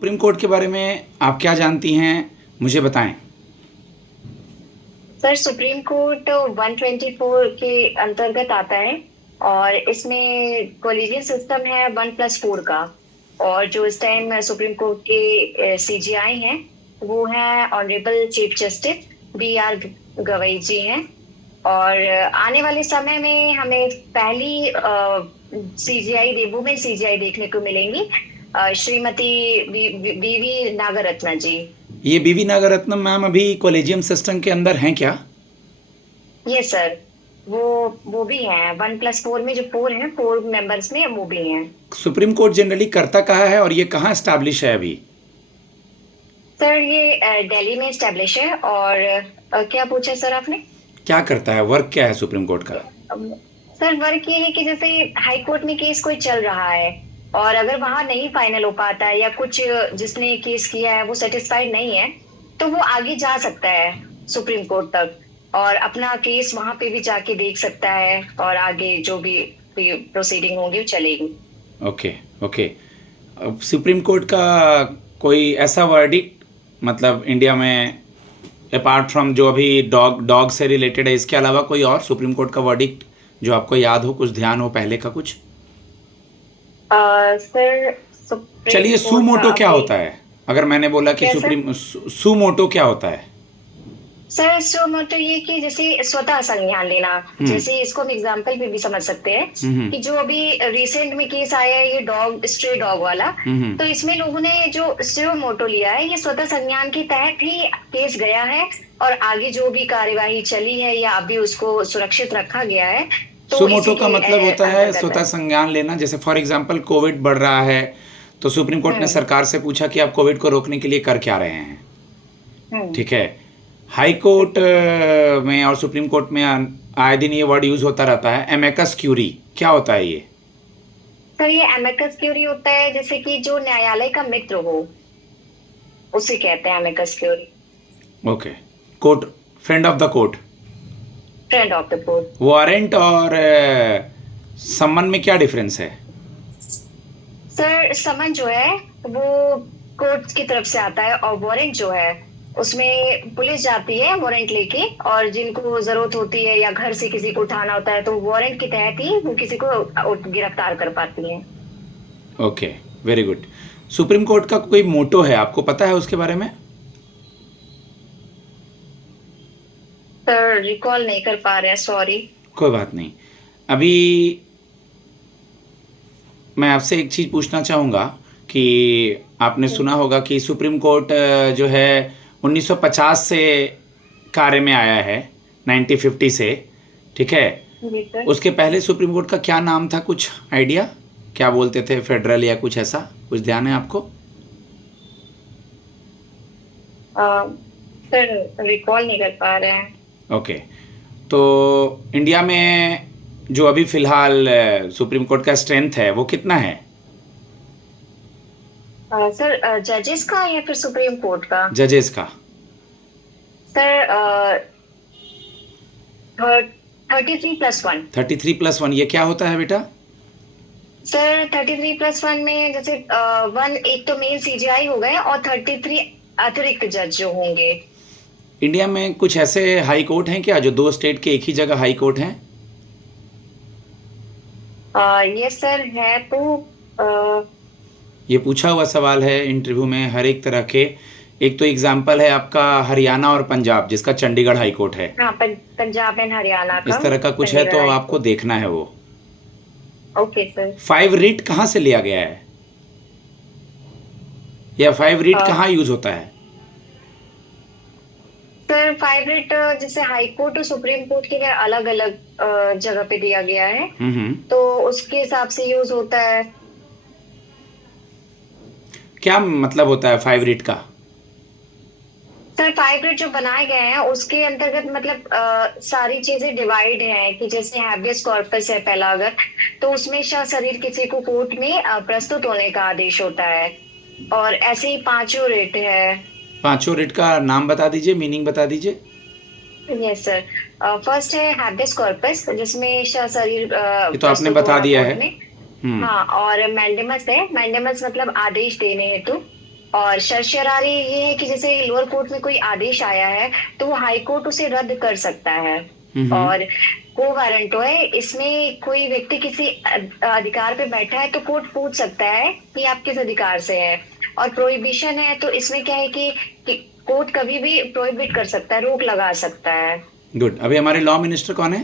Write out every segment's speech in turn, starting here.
Supreme Court के बारे में आप क्या जानती हैं, मुझे बताएं। सर, सुप्रीम कोर्ट 124 के अंतर्गत आता है और इसमें कोलिजियन सिस्टम है 1+4 का। और जो इस टाइम सुप्रीम कोर्ट के सीजीआई हैं वो है honourable chief justice B.R. Gavai ji हैं। और आने वाले समय में हमें पहली सीजीआई वुमेन सीजीआई देखने को मिलेंगी, श्रीमती वी नागरत्ना जी। ये बीवी नागरत्नम मैम अभी कॉलेजियम सिस्टम के अंदर हैं क्या? यस सर, वो भी हैं 1+4 में, जो 4 हैं, 4 मेंबर्स में वो भी हैं। सुप्रीम कोर्ट जनरली करता कहाँ है और ये कहाँ एस्टैब्लिश है अभी? सर, ये दिल्ली में स्टैब्लिश है। और क्या पूछा सर आपने? क्या करता है, वर्क क्या है सुप्रीम कोर्ट का? अम, सर, वर्क ये है कि जैसे हाई कोर्ट में केस कोई चल रहा है और अगर वहां नहीं फाइनल हो पाता है या कुछ जिसने केस किया है वो सेटिस्फाइड नहीं है, तो वो आगे जा सकता है सुप्रीम कोर्ट तक और अपना केस वहां पे भी जाके देख सकता है और आगे जो भी प्रोसीडिंग होंगी वो चलेगी। Okay okay. अब सुप्रीम कोर्ट का कोई ऐसा वर्डिक्ट, मतलब इंडिया में अपार्ट फ्रॉम जो अभी डॉग से रिलेटेड है, इसके अलावा कोई और सुप्रीम कोर्ट का वर्डिक्ट जो आपको याद हो, कुछ ध्यान हो पहले का कुछ? सर, सुप्रीम चलिए, कोर्ट का सुमोटो क्या अभी होता है? अगर मैंने बोला कि क्या सर? सुप्रीम सुमोटो क्या होता है? सर, सो मतलब ये कि जैसे स्वतः संज्ञान लेना, हम्म जैसे इसको हम एग्जाम्पल पे भी समझ सकते हैं हम्म कि जो अभी रिसेंट में केस आया है ये स्ट्रे डॉग वाला। हम्म तो इसमें लोगों ने जो स्ट्रे मोटो लिया है, ये स्वतः संज्ञान के तहत ही केस गया है और आगे जो भी कार्यवाही चली है या अभी उसको सुरक्षित रखा गया है, तो सुमोटो इसी का के मतलब होता है अंतर्गत स्वतः है। संज्ञान लेना। जैसे फॉर एग्जांपल कोविड बढ़ रहा है, तो सुप्रीम कोर्ट ने हम्म। सरकार से पूछा कि आप कोविड को रोकने के लिए कर क्या रहे हैं। हम्म। ठीक है। हाई कोर्ट में और सुप्रीम कोर्ट में आए दिन ये वर्ड यूज होता रहता है, एमेकस क्यूरी। क्या होता है ये? सर, ये एमेकस क्यूरी होता है जैसे कि जो न्यायालय का मित्र हो उसे कहते हैं amicus curiae. Okay. Court, friend of the court. Friend of the court. Warrant और सम्मन में क्या डिफरेंस है? सर, समन जो है वो कोर्ट की तरफ से आता है और वारंट जो है उसमें पुलिस जाती है वारंट लेके, और जिनको जरूरत होती है या घर से किसी को उठाना होता है तो वारंट के तहत ही वो किसी को गिरफ्तार कर पाती है। Okay, very good. Supreme court का कोई मोटो है, आपको पता है उसके बारे में? सर, रिकॉल नहीं कर पा रहे हैं, सॉरी। कोई बात नहीं। अभी मैं आपसे एक चीज़ पूछना चाहूँगा कि आपने सुना होगा कि सुप्रीम कोर्ट जो है 1950 से कार्य में आया है, 1950 से। ठीक है। जी सर। उसके पहले सुप्रीम कोर्ट का क्या नाम था, कुछ आइडिया? क्या बोलते थे, फेडरल या कुछ ऐसा कुछ ध्यान है आपको? सर, रिकॉल नहीं कर पा रहे हैं। ओके। तो इंडिया में जो अभी फ़िलहाल सुप्रीम कोर्ट का स्ट्रेंथ है वो कितना है? सर, जजेस का या फिर सुप्रीम कोर्ट का? जजेस का। सर, 33+1। 33+1 ये क्या होता है बेटा? सर, 33+1 में जैसे 1 एक तो मेन सीजीआई हो गए और 33 अतिरिक्त जज जो होंगे। इंडिया में कुछ ऐसे हाई कोर्ट हैं क्या जो दो स्टेट के एक ही जगह हाई कोर्ट हैं? ये सर है तो अ, ये पूछा हुआ सवाल है इंटरव्यू में हर एक तरह के। एक तो एग्जाम्पल है आपका हरियाणा और पंजाब, जिसका चंडीगढ़ हाई कोर्ट है। हाँ, पंजाब एंड हरियाणा का इस तरह का कुछ है, तो चंडीगढ़ हाई आपको कोर्ट। देखना है वो। Okay sir. 5 रीट कहाँ से लिया गया है, या 5 रीट अ, कहाँ यूज होता है? सर, 5 रेट जैसे हाई कोर्ट और सुप्रीम कोर्ट के लिए अलग अलग जगह पे दिया गया है, हम्म। तो उसके हिसाब से यूज होता है। क्या मतलब होता है 5 रीट का? सर, 5 रेट जो बनाए गए हैं उसके अंतर्गत मतलब सारी चीजें डिवाइड हैं कि जैसे हैबियस कॉर्पस है पहला, अगर तो उसमें शरीर किसी को कोर्ट में प्रस्तुत होने का आदेश होता है। और ऐसे ही पांचों रेट है। पांचों रीट का नाम बता दीजिए, मीनिंग बता दीजिए। Yes sir. फर्स्ट है हैबियस कॉर्पस जिसमें शरीर ये तो आपने प्रस्तुत बता हुआ दिया है। कोर्ट में। हम्म। हाँ, और मैंडेमस है, मैंडेमस मतलब आदेश देने हेतु। और शर्शियरारी ये है कि जैसे लोअर कोर्ट में कोई आदेश आया है तो वो हाई कोर्ट उसे रद्द कर सकता है। हम्म। और को वारंटो है, इसमें कोई व्यक्ति किसी अधिकार पे बैठा है तो कोर्ट पूछ सकता है कि आप किस अधिकार से है। और प्रोहिबिशन है तो इसमें क्या है कि कोर्ट कभी भी प्रोहिबिट कर सकता है, रोक लगा सकता है। गुड। अभी हमारे लॉ मिनिस्टर कौन है?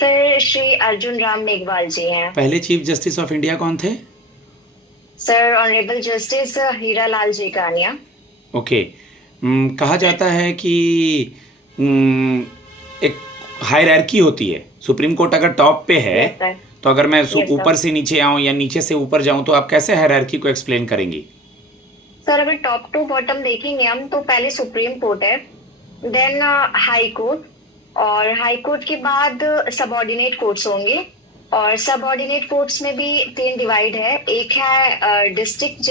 सर श्री अर्जुन राम मेघवाल जी हैं। पहले चीफ जस्टिस ऑफ इंडिया कौन थे? Sir honourable justice Hira Lal ji Kania. Okay. कहा जाता है कि हम्म, एक हायरार्की होती है। सुप्रीम कोर्ट अगर टॉप पे है यस सर। तो अगर मैं यस सर। ऊपर से नीचे आऊं या नीचे से ऊपर जाऊं तो आप कैसे हायरार्की को एक्सप्लेन करेंगी? सर अगर टॉप टू बॉटम देखेंगे हम तो पहले सुप्रीम कोर्ट है, देन हाई कोर्ट, और हाई कोर्ट के बाद सबऑर्डिनेट कोर्ट्स होंगे। और सबऑर्डिनेट कोर्ट्स में भी तीन डिवाइड है, एक है डिस्ट्रिक्ट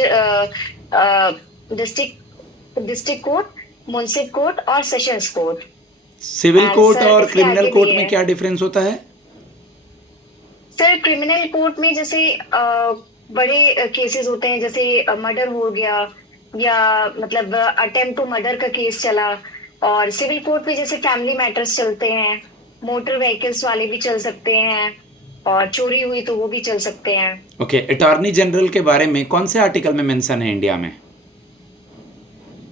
कोर्ट, मुंसिफ कोर्ट और sessions court. Civil and court sir और इसके क्रिमिनल आगे कोर्ट भी में है। क्या डिफरेंस होता है? सर क्रिमिनल कोर्ट में जैसे बड़े केसेस होते हैं, जैसे मर्डर हो गया या मतलब अटेम्प्ट टू मर्डर का केस चला। और सिविल कोर्ट में जैसे फैमिली मैटर्स चलते हैं, मोटर व्हीकल्स वाले भी चल सकते हैं, और चोरी हुई तो वो भी चल सकते हैं। ओके। अटॉर्नी जनरल के बारे में कौन से आर्टिकल में मेंशन है इंडिया में?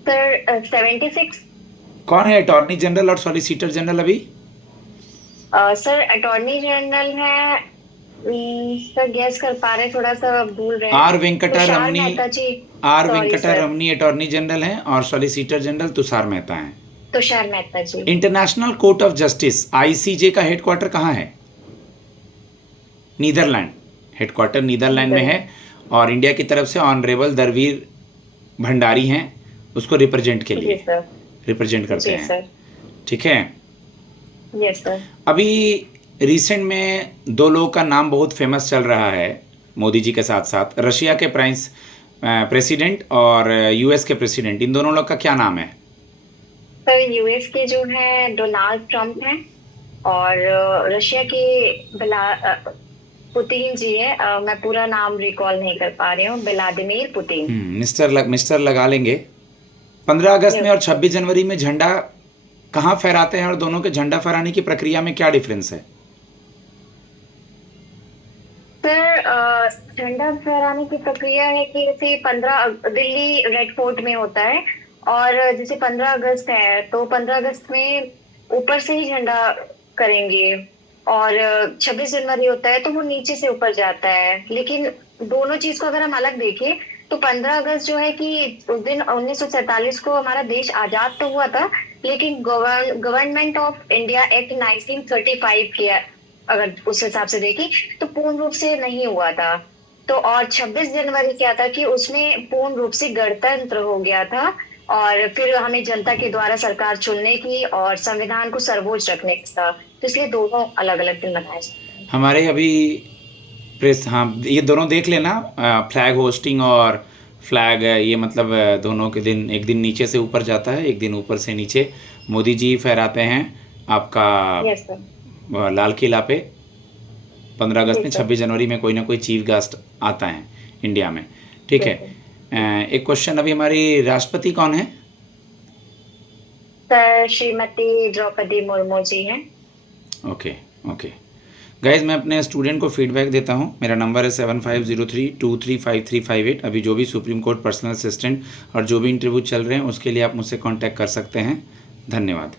सर 76। कौन है अटॉर्नी जनरल और सॉलिसिटर जनरल अभी? सर अटॉर्नी जनरल है, सर गैस कर पा रहे, थोड़ा सा भूल रहे हैं। R Venkata Tushar Ramani. Mehta ji. R sorry Venkata sir, Ramani attorney general हैं और सॉलिसिटर जनरल तुषार मेहता हैं। Tushar Mehta ji. International court of justice ICJ का हेडक्वार्टर कहाँ है? नीदरलैंड। हेडक्वार्टर नीदरलैंड में है और इंडिया की तरफ से ऑनरेबल दरवीर भंडारी हैं, उसको रिप्रेजेंट के जी लिए सर। रिप्रेजेंट करते जी हैं। सर। ठीक है। Yes sir. अभी रिसेंट में दो लोगों का नाम बहुत फेमस चल रहा है मोदी जी के साथ साथ, रशिया के प्रेसिडेंट और यूएस के प्रेसिडेंट। इन दोनों लोग का क्या नाम है? सर यूएस के जो है डोनाल्ड ट्रम्प हैं, और रशिया के पुतिन जी है। मैं पूरा नाम रिकॉल नहीं कर पा रही हूँ, व्लादिमीर पुतिन। मिस्टर लगा लेंगे। 15 अगस्त में और 26 जनवरी में झंडा कहाँ फहराते हैं और दोनों के झंडा फहराने की प्रक्रिया में क्या डिफरेंस है? सर झंडा फहराने की प्रक्रिया है कि जैसे 15 दिल्ली रेड फोर्ट में होता है, और जैसे 15 अगस्त है तो 15 अगस्त में ऊपर से ही झंडा करेंगे, और 26 जनवरी होता है तो वो नीचे से ऊपर जाता है। लेकिन दोनों चीज को अगर हम अलग देखें तो 15 अगस्त जो है कि उस दिन 1947 को हमारा देश आजाद तो हुआ था, लेकिन गवर्नमेंट ऑफ इंडिया एक्ट 1935 किया, अगर उस हिसाब से देखें तो पूर्ण रूप से नहीं हुआ था। तो और 26 जनवरी क्या था कि उसमें पूर्ण रूप से गणतंत्र हो गया था, और फिर हमें जनता के द्वारा सरकार चुनने की और संविधान को सर्वोच्च रखने की था। तो इसलिए दोनों अलग अलग दिन मनाए जाते हैं। हमारे अभी हाँ, ये दोनों देख लेना, फ्लैग होस्टिंग और फ्लैग, ये मतलब दोनों के दिन, एक दिन नीचे से ऊपर जाता है, एक दिन ऊपर से नीचे। मोदी जी फहराते हैं आपका यस सर। लाल किला पे 15 अगस्त में। जी सर। 26 जनवरी में कोई ना कोई चीफ गेस्ट आता है इंडिया में। ठीक है। एक क्वेश्चन, अभी हमारी राष्ट्रपति कौन है? सर श्रीमती द्रौपदी मुर्मू जी हैं। ओके ओके गाइज, मैं अपने स्टूडेंट को फीडबैक देता हूँ। मेरा नंबर है 7503235358। अभी जो भी सुप्रीम कोर्ट पर्सनल असिस्टेंट और जो भी इंटरव्यू चल रहे हैं उसके लिए आप मुझसे कांटेक्ट कर सकते हैं। धन्यवाद।